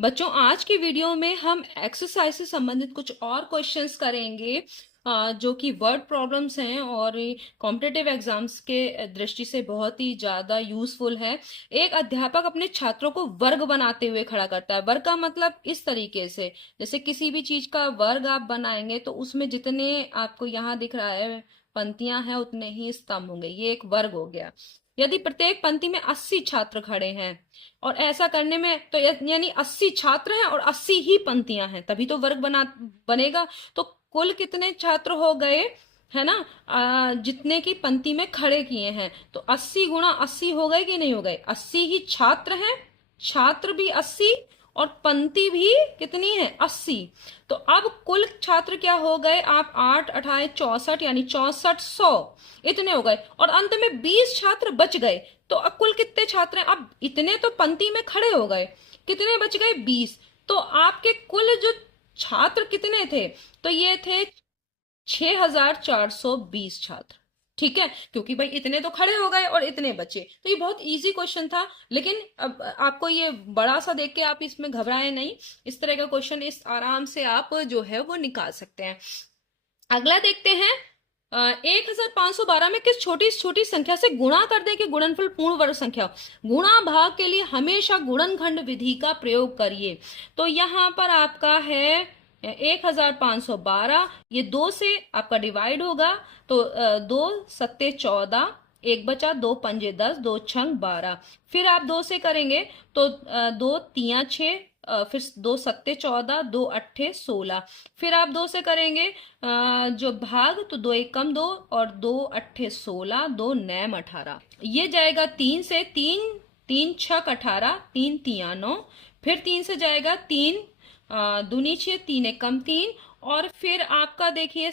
बच्चों, आज की वीडियो में हम एक्सरसाइज से संबंधित कुछ और क्वेश्चंस करेंगे जो कि वर्ड प्रॉब्लम्स हैं और कॉम्पिटिटिव एग्जाम्स के दृष्टि से बहुत ही ज्यादा यूजफुल है। एक अध्यापक अपने छात्रों को वर्ग बनाते हुए खड़ा करता है। वर्ग का मतलब इस तरीके से, जैसे किसी भी चीज का वर्ग आप बनाएंगे तो उसमें जितने आपको यहाँ दिख रहा है पंक्तियां हैं उतने ही स्तंभ होंगे, ये एक वर्ग हो गया। यदि प्रत्येक पंक्ति में 80 छात्र खड़े हैं और ऐसा करने में तो यानी 80 छात्र हैं और 80 ही पंक्तियां हैं, तभी तो वर्ग बनेगा। तो कुल कितने छात्र हो गए, है ना? जितने की पंक्ति में खड़े किए हैं, तो 80 गुणा 80 हो गए कि नहीं हो गए? 80 ही छात्र हैं, छात्र भी 80 और पंक्ति भी कितनी है? 80। तो अब कुल छात्र क्या हो गए? आप 8 अठाए 64 यानी 64 100 इतने हो गए और अंत में 20 छात्र बच गए। तो अब कुल कितने छात्र हैं? अब इतने तो पंक्ति में खड़े हो गए, कितने बच गए? 20। तो आपके कुल जो छात्र कितने थे? तो ये थे 6420 छात्र। ठीक है, क्योंकि भाई इतने तो खड़े हो गए और इतने बचे। तो ये बहुत इजी क्वेश्चन था, लेकिन अब आपको ये बड़ा सा देख के आप इसमें घबराए नहीं। इस तरह का क्वेश्चन इस आराम से आप जो है वो निकाल सकते हैं। अगला देखते हैं। 1512 में किस छोटी छोटी संख्या से गुणा कर दें कि गुणनफल पूर्ण वर्ग संख्या हो? गुणा भाग के लिए हमेशा गुणनखंड विधि का प्रयोग करिए। तो यहां पर आपका है 1512, ये 2 से आपका डिवाइड होगा। तो 2 सत्ते 14, एक बचा, 2 पंजे 10, 2 छंग 12। फिर आप 2 से करेंगे तो 2 तिया 6, फिर 2 सत्ते 14, 2 अट्ठे 16। फिर आप 2 से करेंगे जो भाग, तो 2 एकम 2 और 2 अट्ठे 16, 2 नैम 18। ये जाएगा 3 से, 3 3 छक 18, 3 तिया 9। फिर 3 से जाएगा 3 दूनी 6, 3 एकम 3। और फिर आपका देखिए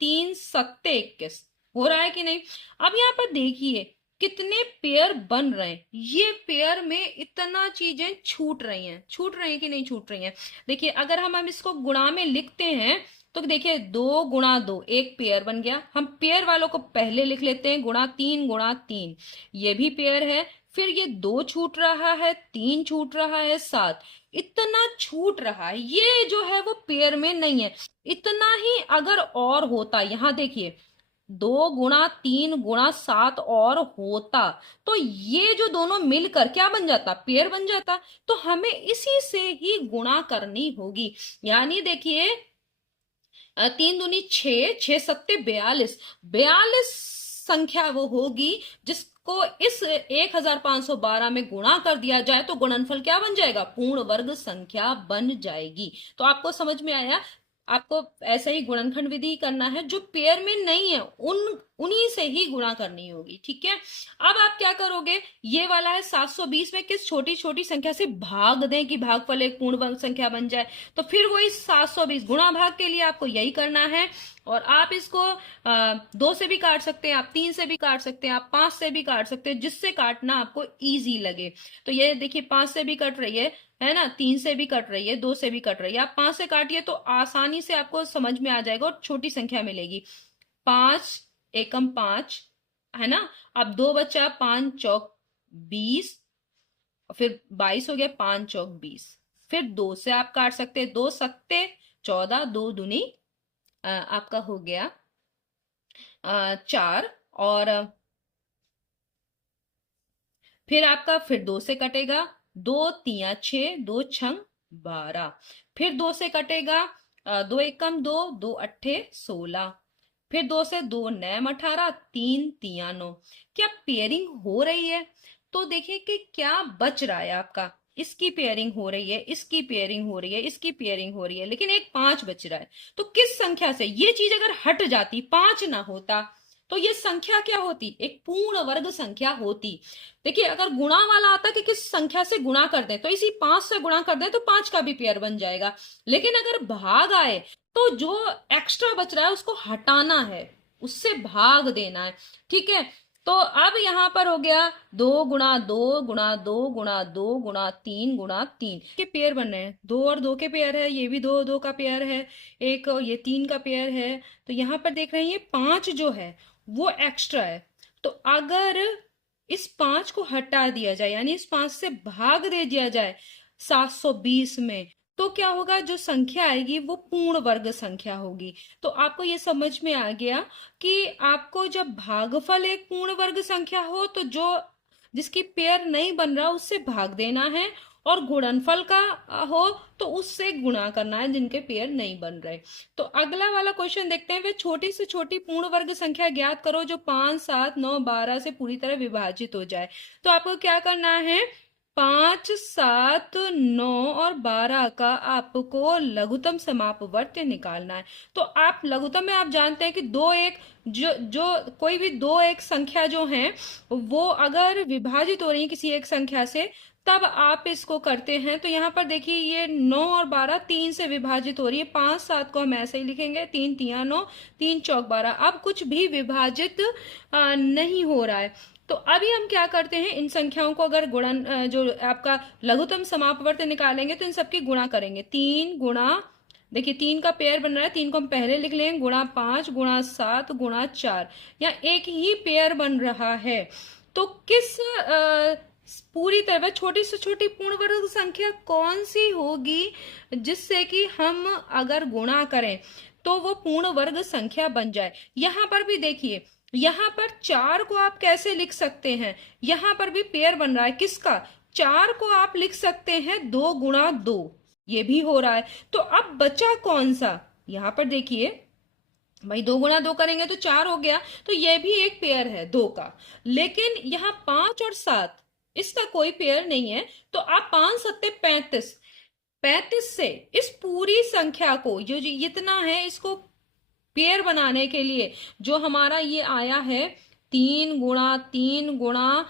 3 सत्ते 21 हो रहा है कि नहीं? अब यहाँ पर देखिए कितने पेयर बन रहे हैं। ये पेयर में इतना चीजें छूट रही हैं, छूट रही हैं कि नहीं छूट रही हैं? देखिए अगर हम इसको गुणा में लिखते हैं तो देखिए 2 गुणा 2 एक पेयर बन गया। हम पेयर वालों को पहले लिख लेते हैं, गुणा 3 ये भी पेयर है। फिर ये 2 छूट रहा है, 3 छूट रहा है, 7 इतना छूट रहा है। ये जो है वो पेयर में नहीं है। इतना ही अगर और होता, यहां देखिए 2 गुणा 3 गुणा 7 और होता तो ये जो दोनों मिलकर क्या बन जाता? पेयर बन जाता। तो हमें इसी से ही गुणा करनी होगी। यानी देखिए 3 दूनी 6, 6 सत्ते 42, 42 संख्या वो होगी जिसको इस 1512 में गुणा कर दिया जाए तो गुणनफल क्या बन जाएगा? पूर्ण वर्ग संख्या बन जाएगी। तो आपको समझ में आया? आपको ऐसा ही गुणनखंड विधि करना है, जो पेयर में नहीं है उन्हीं से ही गुणा करनी होगी। ठीक है, अब आप क्या करोगे? ये वाला है 720 में किस छोटी छोटी संख्या से भाग दें कि भागफल एक पूर्ण वर्ग संख्या बन जाए? तो फिर वही 720 गुणा भाग के लिए आपको यही करना है। और आप इसको 2 से भी काट सकते हैं, आप 3 से भी काट सकते हैं, आप 5 से भी काट सकते हैं, जिससे काटना आपको इजी लगे। तो ये देखिए 5 से भी कट रही है ना? 3 से भी कट रही है, 2 से भी कट रही है। आप 5 से काटिए तो आसानी से आपको समझ में आ जाएगा और छोटी संख्या मिलेगी। 5 एकम 5, है ना? अब 2 बचा, 5 चौक 20, फिर 22 हो गया, 5 चौक 20। फिर 2 से आप काट सकते हैं, 2 सत्ते 14, 2 दूनी आपका हो गया 4। और फिर आपका फिर 2 से कटेगा, 2 तिया 6, 2 छंग 12। फिर 2 से कटेगा 2 एकम 2, 2 अट्ठे 16। फिर 2 से 2 नैम 18, 3 तिया 9। क्या पेयरिंग हो रही है? तो देखिए कि क्या बच रहा है आपका। इसकी पेयरिंग हो रही है, इसकी पेयरिंग हो रही है, इसकी पेयरिंग हो रही है, लेकिन एक 5 बच रहा है। तो किस संख्या से ये चीज अगर हट जाती, 5 ना होता, तो ये संख्या क्या होती? एक पूर्ण वर्ग संख्या होती। देखिए अगर गुणा वाला आता कि किस संख्या से गुणा कर दें, तो इसी 5 से गुणा कर दें तो 5 का भी पेयर बन जाएगा। लेकिन अगर भाग आए तो जो एक्स्ट्रा बच रहा है उसको हटाना है, उससे भाग देना है। ठीक है, तो अब यहां पर हो गया 2 गुणा 2 गुणा 2 गुणा 2 गुणा 3 गुणा 3 के पेयर बन रहे हैं। 2 और 2 के पेयर है, ये भी 2 2 का पेयर है, एक ये 3 का पेयर है। तो यहां पर देख रहे हैं ये 5 जो है वो एक्स्ट्रा है। तो अगर इस 5 को हटा दिया जाए, यानी इस 5 से भाग दे दिया जाए, 720 में, तो क्या होगा, जो संख्या आएगी वो पूर्ण वर्ग संख्या होगी। तो आपको ये समझ में आ गया कि आपको जब भागफल एक पूर्ण वर्ग संख्या हो तो जो जिसकी पेयर नहीं बन रहा उससे भाग देना है, और गुणनफल का हो तो उससे गुणा करना है जिनके पेयर नहीं बन रहे। तो अगला वाला क्वेश्चन देखते हैं, वे छोटी से छोटी पूर्ण वर्ग संख्या ज्ञात करो जो 5, 7, 9, 12 से पूरी तरह विभाजित हो जाए। तो आपको क्या करना है, 5, 7, 9 और 12 का आपको लघुत्तम समापवर्त्य निकालना है। तो आप लघुत्तम में आप जानते हैं कि दो एक, जो जो कोई भी दो एक संख्या जो है वो अगर विभाजित हो रही है किसी एक संख्या से, तब आप इसको करते हैं। तो यहाँ पर देखिए ये 9 और 12 3 से विभाजित हो रही है, 5, 7 को हम ऐसे ही लिखेंगे, 3 तिया 9, 3 चौक 12। अब कुछ भी विभाजित नहीं हो रहा है। तो अभी हम क्या करते हैं, इन संख्याओं को अगर गुणन जो आपका लघुत्तम समापवर्त निकालेंगे तो इन सबकी गुणा करेंगे। 3 गुणा, देखिए 3 का पेयर बन रहा है, 3 को हम पहले लिख लेंगे, गुणा 5 गुणा 7 गुणा 4, या एक ही पेयर बन रहा है। तो किस पूरी तरह छोटी से छोटी पूर्ण वर्ग संख्या कौन सी होगी जिससे कि हम अगर गुणा करें तो वो पूर्ण वर्ग संख्या बन जाए। यहां पर भी देखिए, यहां पर 4 को आप कैसे लिख सकते हैं, यहां पर भी पेयर बन रहा है किसका, 4 को आप लिख सकते हैं 2 गुणा 2, ये भी हो रहा है। तो अब बचा कौन सा, यहां पर देखिए भाई 2 गुणा 2 करेंगे तो 4 हो गया, तो ये भी एक पेयर है 2 का। लेकिन यहाँ 5 और 7 इसका कोई पेयर नहीं है। तो आप 5 सत्ते 35, 35 से इस पूरी संख्या को जो इतना है इसको पेयर बनाने के लिए जो हमारा ये आया है 3 गुणा 3 गुणा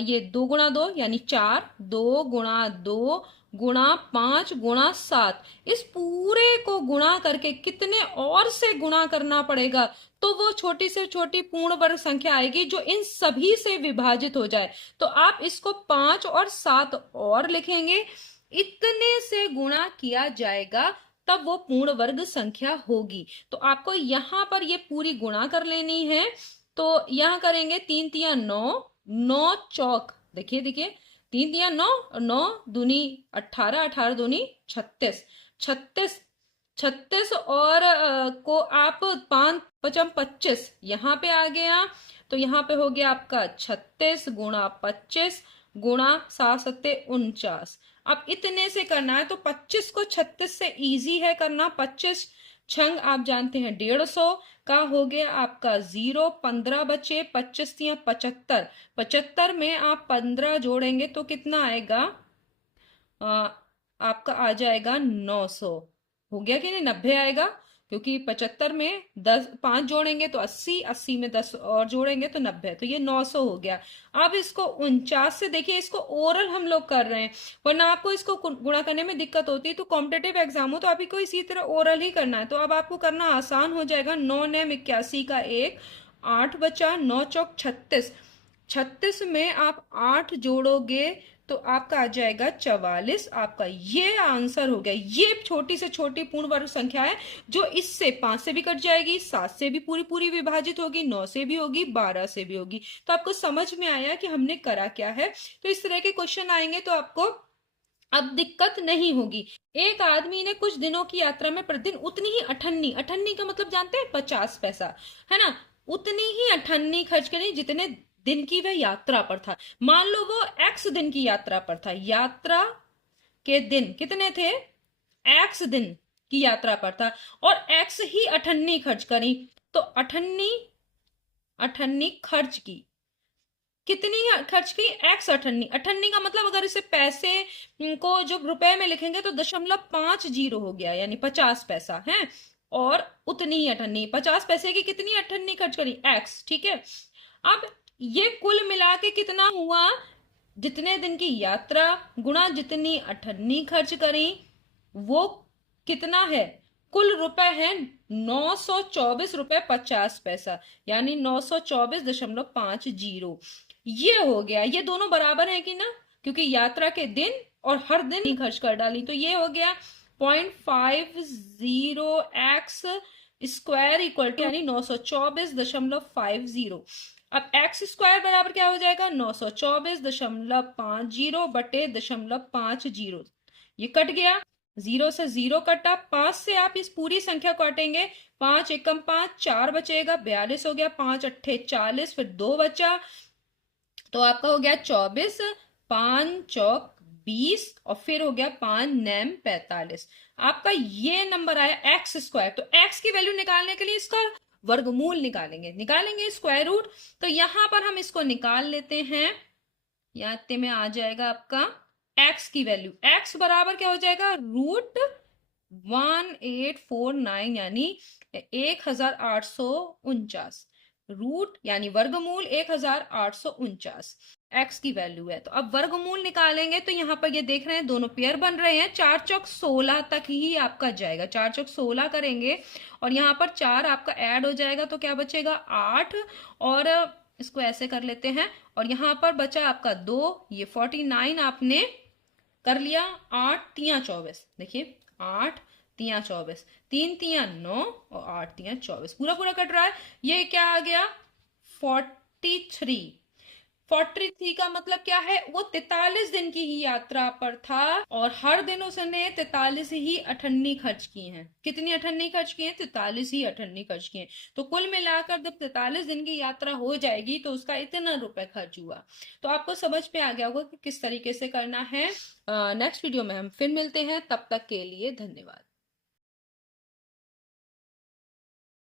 ये 2 गुणा 2 यानी 4, 2 गुणा 2 गुणा 5 गुणा 7, इस पूरे को गुणा करके कितने और से गुणा करना पड़ेगा, तो वो छोटी से छोटी पूर्ण वर्ग संख्या आएगी जो इन सभी से विभाजित हो जाए। तो आप इसको 5 और 7 और लिखेंगे, इतने से गुणा किया जाएगा तब वो पूर्ण वर्ग संख्या होगी। तो आपको यहां पर ये पूरी गुणा कर लेनी है। तो यहां करेंगे 3 तिया 9, 9 चौक, देखिए देखिए 3 तिया 9, 9 दूनी 18, 18 दूनी 36, 36, 36 और को आप 5 पचम 25 यहाँ पे आ गया। तो यहाँ पे हो गया आपका 36 गुणा 25 गुणा 7 सत्ते 49। अब इतने से करना है तो 25 को 36 से इजी है करना, 25 छंग आप जानते हैं 150 का हो गया आपका 0, 15 बचे, 25 या 75, 75 में आप 15 जोड़ेंगे तो कितना आएगा, आपका आ जाएगा 900। हो गया कि नहीं, 90 आएगा, क्योंकि 75 में 10 5 जोड़ेंगे तो 80, 80 में 10 और जोड़ेंगे तो 90, तो ये 900 हो गया। अब इसको 49 से, देखिए इसको ओरल हम लोग कर रहे हैं, वरना आपको इसको गुणा करने में दिक्कत होती है, तो कॉम्पिटेटिव एग्जाम हो तो अभी को इसी तरह ओरल ही करना है, तो अब आपको करना आसान हो जाएगा। 9 9 81 का 1, 8 बचा, 9 चौक 36, 36 में आप 8 जोड़ोगे तो आपका आ जाएगा 44। आपका ये आंसर हो गया। ये छोटी से छोटी पूर्ण वर्ग संख्या है जो इससे 5 से भी कट जाएगी, 7 से भी पूरी पूरी विभाजित होगी, 9 से भी होगी, 12 से भी होगी। तो आपको समझ में आया कि हमने करा क्या है। तो इस तरह के क्वेश्चन आएंगे तो आपको अब दिक्कत नहीं होगी। एक आदमी ने कुछ दिनों की यात्रा में प्रतिदिन उतनी ही अठन्नी, अठन्नी का मतलब जानते हैं 50 पैसा, है ना, उतनी ही अठन्नी खर्च करी जितने दिन की वह यात्रा पर था। मान लो वो x दिन की यात्रा पर था, यात्रा के दिन कितने थे, x दिन की यात्रा पर था और x ही अठन्नी खर्च करी, तो अठन्नी अठन्नी खर्च की, कितनी खर्च की, x अठन्नी। अठन्नी का मतलब अगर इसे पैसे को जो रुपए में लिखेंगे तो 0.50 हो गया, यानी 50 पैसा है, और उतनी ही अठन्नी, 50 पैसे की कितनी अठन्नी खर्च करी, x, ठीक है। अब ये कुल मिला के कितना हुआ, जितने दिन की यात्रा गुणा जितनी अठन्नी खर्च करी, वो कितना है, कुल रुपए है 924 रुपए 50 पैसा, यानी 924.50। ये हो गया, ये दोनों बराबर है कि ना, क्योंकि यात्रा के दिन और हर दिन ही खर्च कर डाली, तो ये हो गया 0.50x स्क्वायर इक्वल टू, यानी 924.50। अब x स्क्वायर बराबर क्या हो जाएगा, 924.50 बटे 0.50। ये कट गया, 0 से 0 कटा, 5 से आप इस पूरी संख्या को काटेंगे, 5 एकम 5, 4 बचेगा, 42 हो गया, 5 अट्ठे 40, फिर 2 बचा, तो आपका हो गया 24, 5 चौक 20, और फिर हो गया 5 नैम 45। आपका ये नंबर आया एक्स स्क्वायर। तो एक्स की वैल्यू निकालने के लिए इसका वर्गमूल निकालेंगे स्क्वायर रूट। तो यहां पर हम इसको निकाल लेते हैं, यहाँ में आ जाएगा आपका एक्स की वैल्यू, एक्स बराबर क्या हो जाएगा, रूट 1849, यानी 1849, रूट यानी वर्गमूल 1849 एक्स की वैल्यू है। तो अब वर्गमूल निकालेंगे, तो यहाँ पर ये देख रहे हैं दोनों पेयर बन रहे हैं, 4 चौक 16 तक ही आपका जाएगा, 4 चौक 16 करेंगे, और यहाँ पर 4 आपका ऐड हो जाएगा, तो क्या बचेगा 8, और इसको ऐसे कर लेते हैं, और यहाँ पर बचा आपका 2, ये 49 आपने कर लिया, 8 तिया 24, देखिए 8 तिया 24, 3 तिया 9, और 8 तिया 24, पूरा पूरा कट रहा है। ये क्या आ गया 43। 43 का मतलब क्या है, वो 43 दिन की ही यात्रा पर था, और हर दिन उसने 43 ही अठन्नी खर्च की हैं। कितनी अठन्नी खर्च की हैं, 43 ही अठन्नी खर्च की हैं। तो कुल मिलाकर जब 43 दिन की यात्रा हो जाएगी तो उसका इतना रुपए खर्च हुआ। तो आपको समझ में आ गया होगा कि किस तरीके से करना है। नेक्स्ट वीडियो में हम फिर मिलते हैं, तब तक के लिए धन्यवाद।